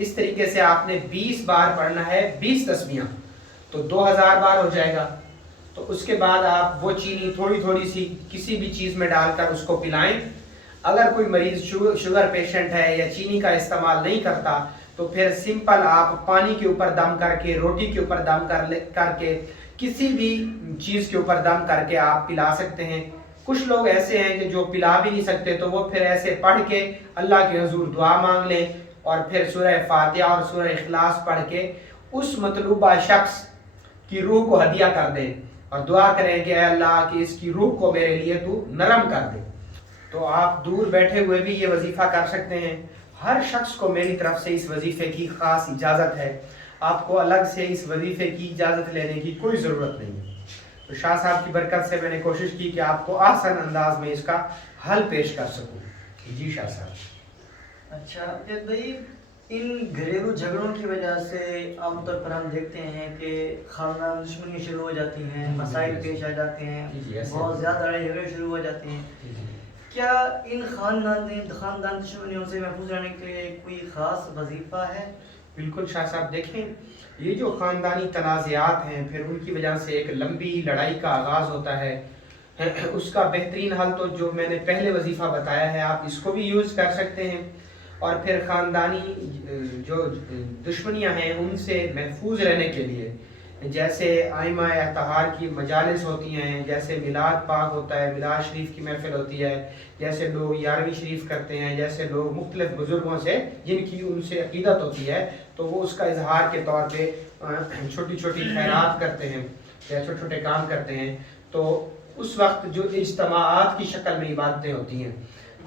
اس طریقے سے آپ نے 20 بار پڑھنا ہے 20 تسبیحاں، تو 2000 بار ہو جائے گا۔ تو اس کے بعد آپ وہ چینی تھوڑی تھوڑی سی کسی بھی چیز میں ڈال کر اس کو پلائیں۔ اگر کوئی مریض شوگر پیشنٹ ہے یا چینی کا استعمال نہیں کرتا تو پھر سمپل آپ پانی کے اوپر دم کر کے، روٹی کے اوپر دم کر کے، کسی بھی چیز کے اوپر دم کر کے آپ پلا سکتے ہیں۔ کچھ لوگ ایسے ہیں کہ جو پلا بھی نہیں سکتے تو وہ پھر ایسے پڑھ کے اللہ کے حضور دعا مانگ لیں اور پھر سورہ فاتحہ اور سورہ اخلاص پڑھ کے اس مطلوبہ شخص کی روح کو ہدیہ کر دیں اور دعا کریں کہ اے اللہ کہ اس کی روح کو میرے لیے تو نرم کر دے۔ تو آپ دور بیٹھے ہوئے بھی یہ وظیفہ کر سکتے ہیں۔ ہر شخص کو میری طرف سے اس وظیفے کی خاص اجازت ہے، آپ کو الگ سے اس وظیفے کی اجازت لینے کی کوئی ضرورت نہیں ہے۔ تو شاہ صاحب کی برکت سے میں نے کوشش کی کہ آپ کو آسان انداز میں اس کا حل پیش کر سکوں۔ جی شاہ صاحب۔ اچھا امجد بھائی، ان گھریلو جھگڑوں کی وجہ سے عام طور پر ہم دیکھتے ہیں کہ خاندان دشمنی شروع ہو جاتی ہیں، مسائل پیش آ جاتے ہیں، بہت زیادہ لڑائی جھگڑے شروع ہو جاتے ہیں۔ کیا ان خاندان دشمنیوں سے محفوظ رہنے کے لیے کوئی خاص وظیفہ ہے؟ بالکل شاہ صاحب، دیکھیں یہ جو خاندانی تنازعات ہیں پھر ان کی وجہ سے ایک لمبی لڑائی کا آغاز ہوتا ہے۔ اس کا بہترین حل تو جو میں نے پہلے وظیفہ بتایا ہے آپ اس کو بھی یوز کر سکتے ہیں، اور پھر خاندانی جو دشمنیاں ہیں ان سے محفوظ رہنے کے لیے جیسے آئمہ اطہار کی مجالس ہوتی ہیں، جیسے میلاد پاک ہوتا ہے، میلاد شریف کی محفل ہوتی ہے، جیسے لوگ 11ویں شریف کرتے ہیں، جیسے لوگ مختلف بزرگوں سے جن کی ان سے عقیدت ہوتی ہے تو وہ اس کا اظہار کے طور پہ چھوٹی چھوٹی خیرات کرتے ہیں یا چھوٹے چھوٹے کام کرتے ہیں، تو اس وقت جو اجتماعات کی شکل میں عبادتیں ہوتی ہیں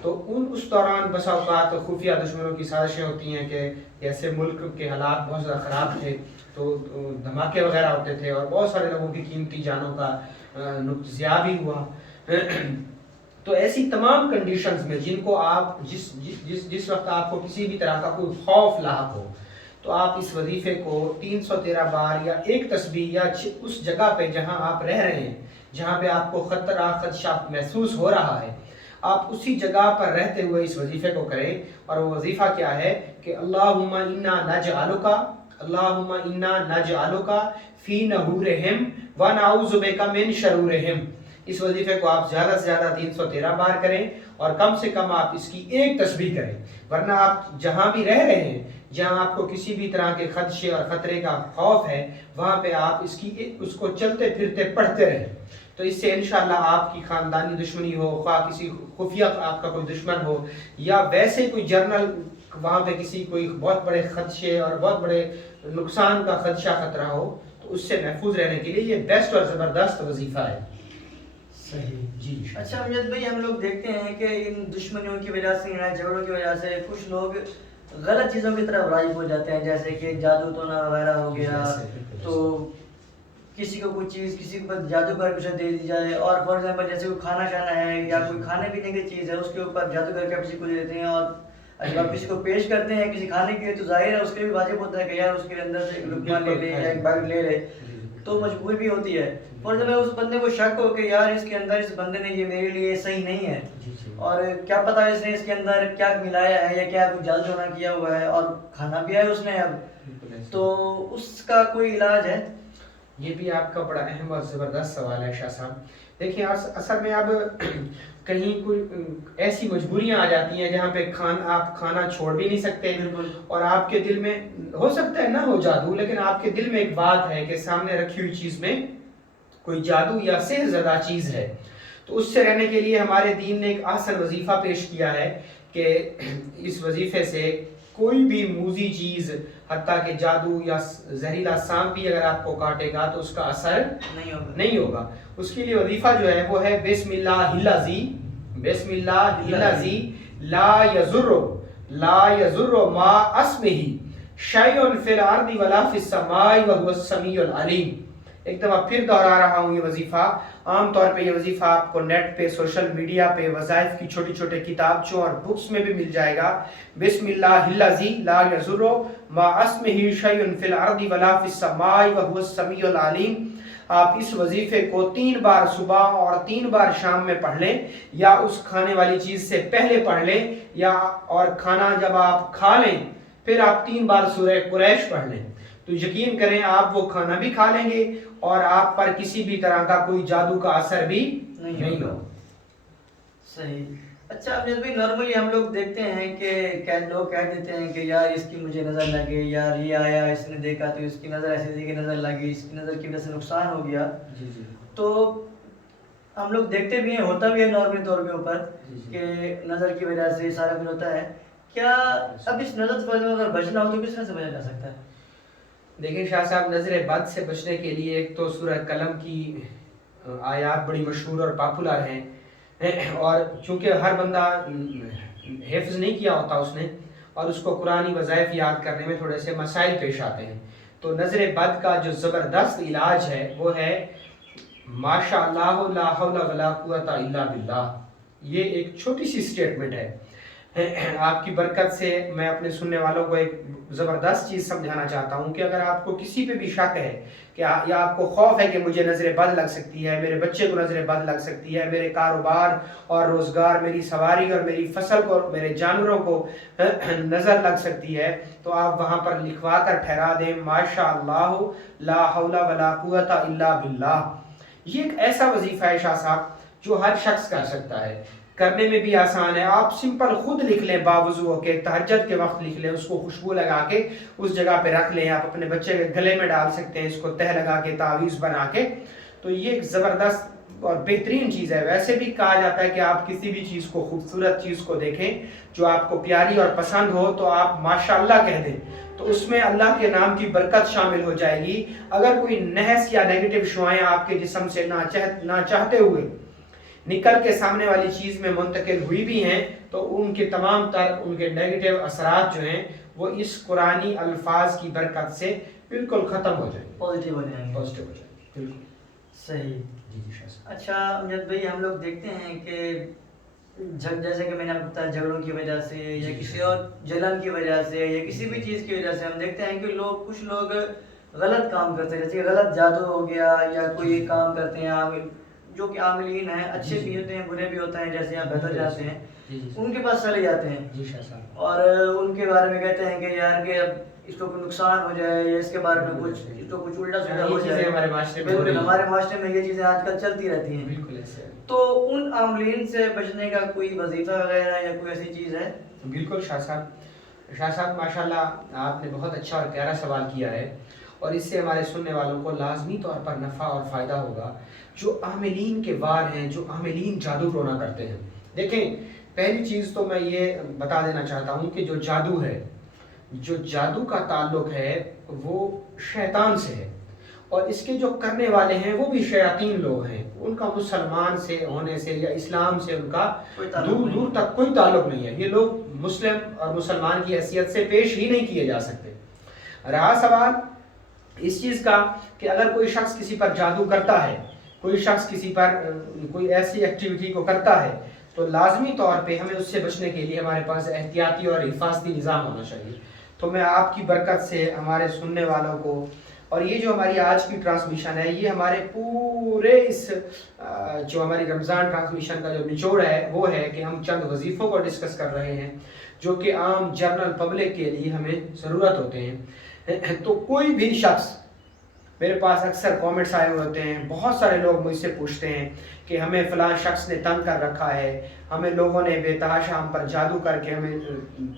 تو اس دوران بسا اوقات خفیہ دشمنوں کی سازشیں ہوتی ہیں کہ جیسے ملک کے حالات بہت زیادہ خراب تھے تو دھماکے وغیرہ ہوتے تھے اور بہت سارے لوگوں کی قیمتی جانوں کا ضیاع بھی ہوا۔ تو ایسی تمام کنڈیشنز میں جن کو آپ جس وقت آپ کو کسی بھی طرح کا کوئی خوف لاحق ہو تو آپ اس وظیفے کو 313 بار یا ایک تسبیح یا اس جگہ پہ جہاں آپ رہ رہے ہیں، جہاں پہ آپ کو خطرہ خدشہ محسوس ہو رہا ہے، آپ اسی جگہ پر رہتے ہوئے اس وظیفے کو کریں۔ اور وہ وظیفہ کیا ہے کہ اللہم انا نجعلک، اللہم انا نجعلک فی نحورہم ونعوذ بک من شرورہم۔ اس وظیفے کو آپ زیادہ سے زیادہ 313 بار کریں اور کم سے کم آپ اس کی ایک تسبیح کریں، ورنہ آپ جہاں بھی رہ رہے ہیں جہاں آپ کو کسی بھی طرح کے خدشے اور خطرے کا خوف ہے وہاں پہ آپ اس کو چلتے پھرتے پڑھتے رہیں۔ تو اس سے انشاءاللہ آپ کی خاندانی دشمنی ہو، خواہ کسی خفیہ آپ کا کوئی دشمن ہو یا ویسے کوئی جرنل وہاں پہ کسی کوئی بہت بڑے خدشے اور بہت بڑے نقصان کا خدشہ خطرہ ہو تو اس سے محفوظ رہنے کے لیے یہ بیسٹ اور زبردست وظیفہ ہے۔ صحیح جی اچھا امجد بھائی، ہم لوگ دیکھتے ہیں کہ ان دشمنیوں کی وجہ سے، لڑائی جھگڑوں کی وجہ سے کچھ لوگ غلط چیزوں کی طرف راغب ہو جاتے ہیں، جیسے کہ جادو ٹونا وغیرہ ہو گیا، تو کسی کو کوئی چیز کسی کو جادو کر کے دے دی جائے، اور فار ایگزامپل جیسے کوئی کھانا شانا ہے یا کوئی کھانے پینے کی چیز ہے اس کے اوپر جادو کر کے کسی کو دے دیتے ہیں، اور جب آپ کسی کو پیش کرتے ہیں کسی کھانے کے لیے تو ظاہر ہے اس کے لیے بھی واجب ہوتا ہے کہ یار اس کے اندر سے ایک لقمہ لے لے یا ایک بائٹ لے لے، تو مجبوری بھی ہوتی ہے۔ اور جب اس بندے کو شک ہو کہ یار اس کے اندر اس بندے نے یہ میرے لیے صحیح نہیں ہے، اور کیا پتا اس نے اس کے اندر کیا ملایا ہے یا کیا کوئی جادو ٹونا کیا ہوا ہے اور کھانا بھی ہے اس نے اب، تو اس کا کوئی علاج ہے؟ یہ بھی آپ کا بڑا اہم اور زبردست سوال ہے شاہ صاحب۔ دیکھیں اصل میں اب کہیں کوئی ایسی مجبوریاں آ جاتی ہیں جہاں پہ آپ کھانا چھوڑ بھی نہیں سکتے، اور آپ کے دل میں ہو سکتا ہے نہ ہو جادو لیکن آپ کے دل میں ایک بات ہے کہ سامنے رکھی ہوئی چیز میں کوئی جادو یا سحر زدہ چیز ہے، تو اس سے رہنے کے لیے ہمارے دین نے ایک آسان وظیفہ پیش کیا ہے کہ اس وظیفے سے کوئی بھی موذی چیز حتیٰ کہ جادو یا زہریلا سانپ بھی اگر آپ کو کاٹے گا تو اس کا اثر نہیں ہوگا۔ اس کے لیے وظیفہ جو ہے وہ ہے بسم اللہ الذی، بسم اللہ الذی لا یضر ما اسمہ شیء فی الارض ولا فی السماء وهو السمیع العلیم۔ ایک دفعہ پھر دہرا رہا ہوں یہ وظیفہ۔ عام طور پہ یہ وظیفہ آپ کو نیٹ پہ، سوشل میڈیا پہ، وظائف کی چھوٹی چھوٹے کتابچوں اور بکس میں بھی مل جائے گا۔ بسم اللہ الذی لا یضر ما اسمہ شیء فی الارض ولا فی السماء وهو السمیع العلیم۔ آپ اس وظیفے کو 3 بار صبح اور 3 بار شام میں پڑھ لیں، یا اس کھانے والی چیز سے پہلے پڑھ لیں، یا اور کھانا جب آپ کھا لیں پھر آپ 3 بار سورہ قریش پڑھ لیں تو یقین کریں آپ وہ کھانا بھی کھا لیں گے اور آپ پر کسی بھی طرح کا کوئی جادو کا اثر بھی نہیں ہوگا۔ صحیح۔ اچھا امجد بھائی، نارملی ہم لوگ دیکھتے ہیں کہ لوگ کہہ دیتے ہیں کہ یار اس کی مجھے نظر لگے، یار یہ آیا اس نے دیکھا تو اس کی نظر ایسی تھی کہ نظر لگی، اس کی نظر کی وجہ سے نقصان ہو گیا۔ جی جی تو ہم لوگ دیکھتے بھی ہیں، ہوتا بھی ہے نارملی طور کے اوپر کہ نظر کی وجہ سے سارا کچھ ہوتا ہے۔ کیا اب اس نظر سے اگر بچنا ہو تو کس طرح سے بچا جا سکتا ہے؟ دیکھیں شاہ صاحب، نظر بد سے بچنے کے لیے ایک تو سورہ قلم کی آیات بڑی مشہور اور پاپولر ہیں، اور چونکہ ہر بندہ حفظ نہیں کیا ہوتا اس نے، اور اس کو قرآنی وظائف یاد کرنے میں تھوڑے سے مسائل پیش آتے ہیں، تو نظر بد کا جو زبردست علاج ہے وہ ہے ماشاء اللہ لا حول ولا قوت الا باللہ۔ یہ ایک چھوٹی سی سٹیٹمنٹ ہے۔ آپ کی برکت سے میں اپنے سننے والوں کو ایک زبردست چیز سمجھانا چاہتا ہوں کہ اگر آپ کو کسی پہ بھی شک ہے کہ یا آپ کو خوف ہے کہ مجھے نظر بد لگ سکتی ہے، میرے بچے کو نظر بد لگ سکتی ہے، میرے کاروبار اور روزگار، میری سواری اور میری فصل کو، میرے جانوروں کو نظر لگ سکتی ہے، تو آپ وہاں پر لکھوا کر ٹھہرا دیں ماشاء اللہ لا حول ولا قوت الا باللہ۔ یہ ایک ایسا وظیفہ ہے شاہ صاحب جو ہر شخص کر سکتا ہے، کرنے میں بھی آسان ہے۔ آپ سمپل خود لکھ لیں، باوضو ہو کے تہجد کے وقت لکھ لیں، اس کو خوشبو لگا کے اس جگہ پہ رکھ لیں، آپ اپنے بچے کے گلے میں ڈال سکتے ہیں اس کو تہ لگا کے، تعویذ بنا کے۔ تو یہ ایک زبردست اور بہترین چیز ہے۔ ویسے بھی کہا جاتا ہے کہ آپ کسی بھی چیز کو، خوبصورت چیز کو دیکھیں جو آپ کو پیاری اور پسند ہو تو آپ ماشاءاللہ کہہ دیں، تو اس میں اللہ کے نام کی برکت شامل ہو جائے گی۔ اگر کوئی نحس یا نیگیٹو شعائیں آپ کے جسم سے نہ چاہتے ہوئے نکل کے سامنے والی چیز میں منتقل ہوئی بھی ہیں تو ان کے تمام تر ان کے نیگیٹو اثرات جو ہیں وہ اس قرآنی الفاظ کی برکت سے بالکل ختم ہو جائیں گے، پازیٹیو ہو جائیں گے۔ پازیٹیو ہو جائیں گے، بالکل صحیح۔ جی جی شاہ صاحب۔ اچھا امجد بھائی، ہم لوگ دیکھتے ہیں کہ جیسے کہ میں نے آپ کو بتایا جھگڑوں کی وجہ سے یا کسی اور جلن کی وجہ سے یا کسی بھی چیز کی وجہ سے ہم دیکھتے ہیں کہ کچھ لوگ غلط کام کرتے ہیں، جیسے کہ غلط جادو ہو گیا یا کوئی کام کرتے ہیں عامل، جو کہ عاملین ہیں، اچھے بھی ہوتے ہیں برے بھی ہوتے ہیں، جیسے آپ بہتر جاتے ہیں، ان کے پاس چلے جاتے ہیں جی شاہ صاحب، اور ان کے بارے میں کہتے ہیں کہ یار کہ اب اس کو کوئی نقصان ہو جائے یا اس کے بارے میں کچھ اس کو کچھ الٹا سیدھا ہو جائے۔ ہمارے معاشرے میں بالکل ہمارے معاشرے میں یہ چیزیں آج کل چلتی رہتی ہیں۔ بالکل ایسے، تو ان عاملین سے بچنے کا کوئی وظیفہ وغیرہ یا کوئی ایسی چیز ہے؟ بالکل شاہ صاحب۔ شاہ صاحب ماشاءاللہ آپ نے بہت اچھا اور پیارا سوال کیا ہے، اور اس سے ہمارے سننے والوں کو لازمی طور پر نفع اور فائدہ ہوگا جو عاملین کے وار ہیں، جو عاملین جادو ٹونا کرتے ہیں۔ دیکھیں، پہلی چیز تو میں یہ بتا دینا چاہتا ہوں کہ جو جادو ہے، جو جادو کا تعلق ہے وہ شیطان سے ہے، اور اس کے جو کرنے والے ہیں وہ بھی شیاطین لوگ ہیں، ان کا مسلمان سے ہونے سے یا اسلام سے ان کا دور دور تک کوئی تعلق نہیں ہے۔ یہ لوگ مسلم اور مسلمان کی حیثیت سے پیش ہی نہیں کیے جا سکتے۔ رہا سوال اس چیز کا کہ اگر کوئی شخص کسی پر جادو کرتا ہے، کوئی شخص کسی پر کوئی ایسی ایکٹیویٹی کو کرتا ہے، تو لازمی طور پہ ہمیں اس سے بچنے کے لیے ہمارے پاس احتیاطی اور حفاظتی نظام ہونا چاہیے۔ تو میں آپ کی برکت سے ہمارے سننے والوں کو، اور یہ جو ہماری آج کی ٹرانسمیشن ہے، یہ ہمارے پورے اس جو ہماری رمضان ٹرانسمیشن کا جو نچوڑ ہے وہ ہے کہ ہم چند وظیفوں کو ڈسکس کر رہے ہیں جو کہ عام جنرل پبلک کے لیے ہمیں ضرورت ہوتے ہیں۔ تو کوئی بھی شخص، میرے پاس اکثر کامنٹس آئے ہوتے ہیں، بہت سارے لوگ مجھ سے پوچھتے ہیں کہ ہمیں فلاں شخص نے تنگ کر رکھا ہے، ہمیں لوگوں نے بے تحاشا ہم پر جادو کر کے ہمیں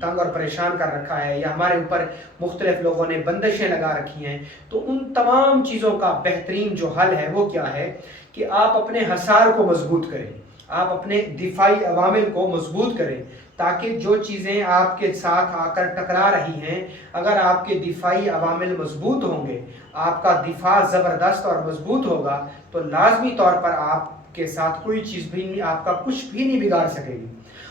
تنگ اور پریشان کر رکھا ہے، یا ہمارے اوپر مختلف لوگوں نے بندشیں لگا رکھی ہیں۔ تو ان تمام چیزوں کا بہترین جو حل ہے وہ کیا ہے کہ آپ اپنے حصار کو مضبوط کریں، آپ اپنے دفاعی عوامل کو مضبوط کریں، تاکہ جو چیزیں آپ کے ساتھ آ کر ٹکرا رہی ہیں، اگر آپ کے دفاعی عوامل مضبوط ہوں گے، آپ کا دفاع زبردست اور مضبوط ہوگا، تو لازمی طور پر آپ کے ساتھ کوئی چیز بھی نہیں، آپ کا کچھ بھی نہیں بگاڑ سکے گی۔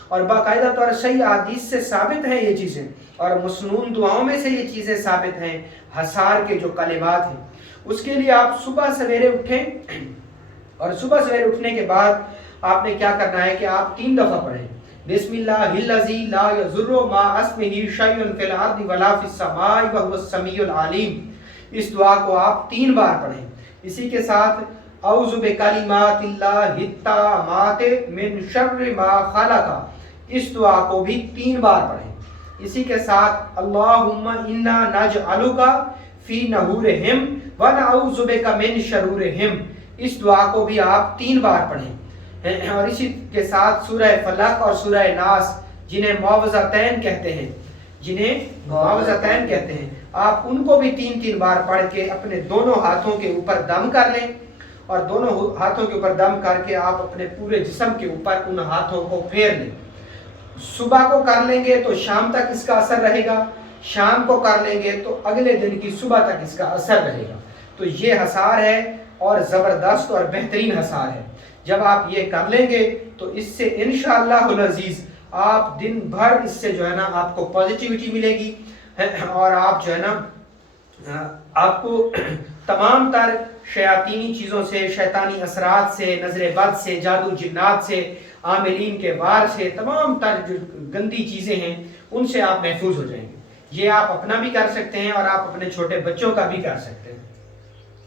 اور باقاعدہ طور صحیح احادیث سے ثابت ہیں یہ چیزیں، اور مسنون دعاؤں میں سے یہ چیزیں ثابت ہیں، حصار کے جو کلمات ہیں۔ اس کے لیے آپ صبح سویرے اٹھیں، اور صبح سویرے اٹھنے کے بعد آپ نے کیا کرنا ہے کہ آپ 3 دفعہ پڑھیں بسم اللہ الذی لا یضر مع اسمہ شیء فی الارض ولا فی السماء وهو السمیع العلیم۔ اس دعا کو آپ 3 بار پڑھیں۔ اسی کے ساتھ اعوذ بکلمات اللہ التامات من شر ما خلق، اس دعا کو بھی 3 بار پڑھیں۔ اسی کے ساتھ اللہم انا نجعلک فی نحورہم ونعوذ بک من شرورہم، اس دعا کو بھی آپ 3 بار پڑھیں، اور اسی کے ساتھ سورہ فلق اور سورہ ناس جنہیں معوذتین کہتے ہیں، آپ ان کو بھی 3 بار پڑھ کے اپنے دونوں ہاتھوں کے اوپر دم کر لیں، اور دونوں ہاتھوں کے اوپر دم کر کے آپ اپنے پورے جسم کے اوپر ان ہاتھوں کو پھیر لیں۔ صبح کو کر لیں گے تو شام تک اس کا اثر رہے گا، شام کو کر لیں گے تو اگلے دن کی صبح تک اس کا اثر رہے گا۔ تو یہ حصار ہے اور زبردست اور بہترین حصار ہے۔ جب آپ یہ کر لیں گے تو اس سے انشاءاللہ العزیز آپ دن بھر اس سے جو ہے نا آپ کو پازیٹیوٹی ملے گی، اور آپ جو ہے نا آپ کو تمام تر شیاطینی چیزوں سے، شیطانی اثرات سے، نظر بد سے، جادو جنات سے، عاملین کے وار سے، تمام تر جو گندی چیزیں ہیں ان سے آپ محفوظ ہو جائیں گے۔ یہ آپ اپنا بھی کر سکتے ہیں اور آپ اپنے چھوٹے بچوں کا بھی کر سکتے ہیں۔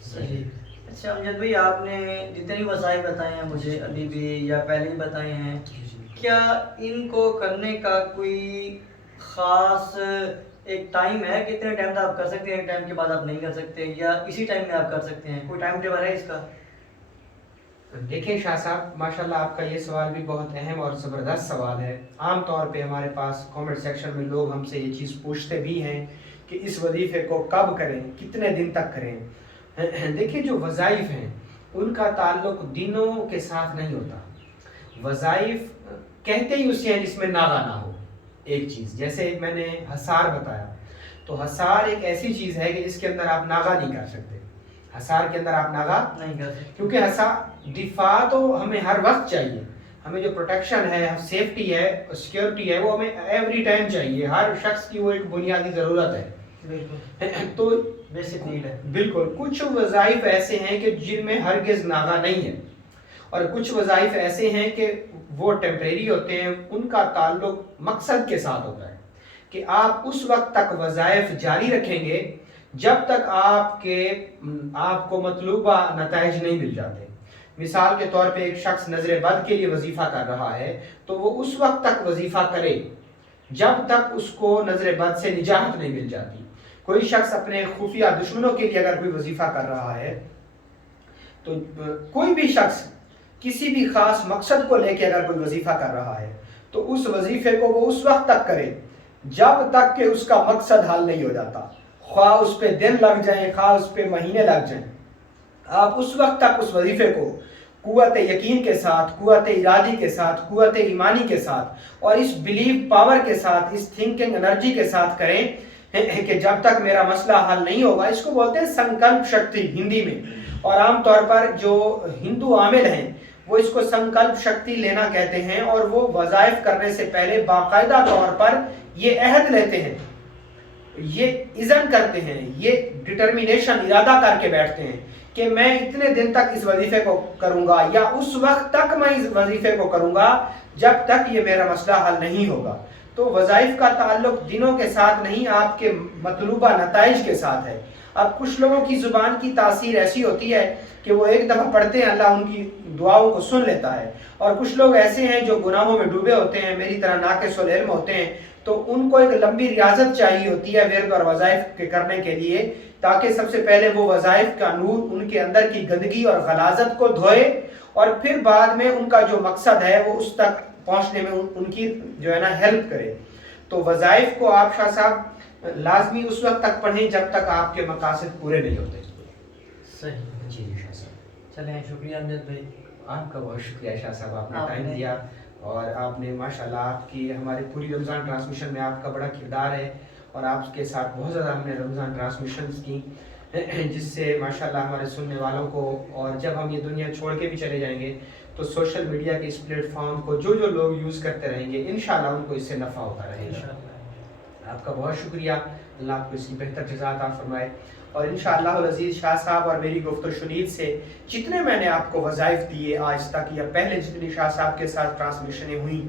صحیح۔ اچھا امجد بھائی، آپ نے جتنے وظائف بتائے ہیں مجھے ابھی بھی یا پہلے ہی بتائے ہیں، کیا ان کو کرنے کا کوئی خاص ایک ٹائم ہے کہ اتنے ٹائم تک آپ کر سکتے ہیں، ایک ٹائم کے بعد آپ نہیں کر سکتے، یا اسی ٹائم میں آپ کر سکتے ہیں؟ کوئی ٹائم ٹیبل ہے اس کا؟ دیکھیں شاہ صاحب، ماشاءاللہ آپ کا یہ سوال بھی بہت اہم اور زبردست سوال ہے۔ عام طور پہ ہمارے پاس کامنٹ سیکشن میں لوگ ہم سے یہ چیز پوچھتے بھی ہیں کہ اس وظیفے کو کب کریں، کتنے دن تک کریں۔ دیکھیں جو وظائف ہیں ان کا تعلق دنوں کے ساتھ نہیں ہوتا۔ وظائف کہتے ہی اسے ہیں جس میں ناغہ نہ ہو۔ ایک چیز جیسے میں نے حصار بتایا، تو حصار ایک ایسی چیز ہے کہ اس کے اندر آپ ناغہ نہیں کر سکتے۔ حصار کے اندر آپ ناغہ نہیں کر سکتے، کیونکہ دفاع تو ہمیں ہر وقت چاہیے، ہمیں جو پروٹیکشن ہے، سیفٹی ہے، سیکیورٹی ہے، وہ ہمیں ایوری ٹائم چاہیے۔ ہر شخص کی وہ ایک بنیادی ضرورت ہے، تو بیسک نیڈ ہے۔ بالکل کچھ وظائف ایسے ہیں کہ جن میں ہرگز ناغہ نہیں ہے، اور کچھ وظائف ایسے ہیں کہ وہ ٹیمپریری ہوتے ہیں، ان کا تعلق مقصد کے ساتھ ہوتا ہے کہ آپ اس وقت تک وظائف جاری رکھیں گے جب تک آپ کو مطلوبہ نتائج نہیں مل جاتے۔ مثال کے طور پہ ایک شخص نظر بد کے لیے وظیفہ کر رہا ہے تو وہ اس وقت تک وظیفہ کرے جب تک اس کو نظر بد سے نجات نہیں مل جاتی۔ کوئی شخص اپنے خفیہ دشمنوں کے لیے اگر کوئی وظیفہ کر رہا ہے، تو کوئی بھی شخص کسی بھی خاص مقصد کو لے کے اگر کوئی وظیفہ کر رہا ہے تو اس وظیفے کو وہ اس وقت تک کرے جب تک کہ اس کا مقصد حل نہیں ہو جاتا، خواہ اس پہ دن لگ جائیں، خواہ اس پہ مہینے لگ جائیں۔ آپ اس وقت تک اس وظیفے کو قوت یقین کے ساتھ، قوت ارادی کے ساتھ، قوت ایمانی کے ساتھ اور اس بلیف پاور کے ساتھ، اس تھنکنگ انرجی کے ساتھ کریں کہ جب تک میرا مسئلہ حل نہیں ہوگا۔ اس کو بولتے ہیں سنکلپ شکتی ہندی میں، اور عام طور پر جو ہندو عامل ہیں وہ اس کو سنکلپ شکتی لینا کہتے ہیں، اور وہ وظائف کرنے سے پہلے باقاعدہ طور پر یہ عہد لیتے ہیں، یہ اذن کرتے ہیں، یہ ڈٹرمینیشن ارادہ کر کے بیٹھتے ہیں کہ میں اتنے دن تک اس وظیفے کو کروں گا، یا اس وقت تک میں اس وظیفے کو کروں گا جب تک یہ میرا مسئلہ حل نہیں ہوگا۔ تو وظائف کا تعلق دنوں کے ساتھ نہیں، آپ کے مطلوبہ نتائج کے ساتھ ہے۔ اب کچھ لوگوں کی زبان کی تاثیر ایسی ہوتی ہے کہ وہ ایک دفعہ پڑھتے ہیں، اللہ ان کی دعاؤں کو سن لیتا ہے، اور کچھ لوگ ایسے ہیں جو گناہوں میں ڈوبے ہوتے ہیں، میری طرح ناقص العلم ہوتے ہیں، تو ان کو ایک لمبی ریاضت چاہیے ہوتی ہے ورد اور وظائف کے کرنے کے لیے، تاکہ سب سے پہلے وہ وظائف کا نور ان کے اندر کی گندگی اور غلاظت کو دھوئے، اور پھر بعد میں ان کا جو مقصد ہے وہ اس تک پہنچنے میں ان کی جو ہے نا ہیلپ کرے۔ تو وظائف کو آپ شاہ صاحب لازمی اس وقت تک پڑھیں جب تک آپ کے مقاصد پورے نہیں ہوتے۔ صحیح جی شاہ صاحب، چلیں، شکریہ امجد بھائی، آپ کا بہت شکریہ شاہ صاحب، آپ نے ٹائم دیا، اور آپ نے ماشاءاللہ آپ کی ہماری پوری رمضان ٹرانسمیشن میں آپ کا بڑا کردار ہے، اور آپ کے ساتھ بہت زیادہ ہم نے رمضان ٹرانسمیشنز کی جس سے ماشاءاللہ ہمارے سننے والوں کو، اور جب ہم یہ دنیا چھوڑ کے بھی چلے جائیں گے تو سوشل میڈیا کے اس پلیٹ فارم کو جو لوگ یوز کرتے رہیں گے انشاءاللہ ان کو اس سے نفع ہوتا رہے گا۔ آپ کا بہت شکریہ، اللہ آپ کو اس کی بہتر جزا عطا فرمائے، اور انشاءاللہ العزیز شاہ صاحب اور میری گفت و شنید سے جتنے میں نے آپ کو وظائف دیے آج تک، یا پہلے جتنی شاہ صاحب کے ساتھ ٹرانسمیشنیں ہوئیں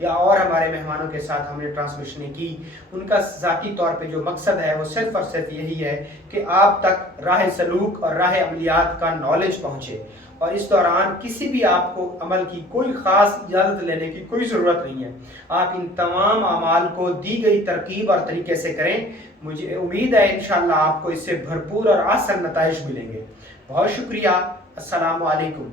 یا اور ہمارے مہمانوں کے ساتھ ہم نے ٹرانسمیشنیں کی، ان کا ذاتی طور پہ جو مقصد ہے وہ صرف اور صرف یہی ہے کہ آپ تک راہ سلوک اور راہ عملیات کا نالج پہنچے، اور اس دوران کسی بھی آپ کو عمل کی کوئی خاص اجازت لینے کی کوئی ضرورت نہیں ہے. آپ ان تمام اعمال کو دی گئی ترکیب اور طریقے سے کریں. مجھے امید ہے انشاءاللہ آپ کو اس سے بھرپور اور آسان نتائج ملیں گے. بہت شکریہ. السلام علیکم.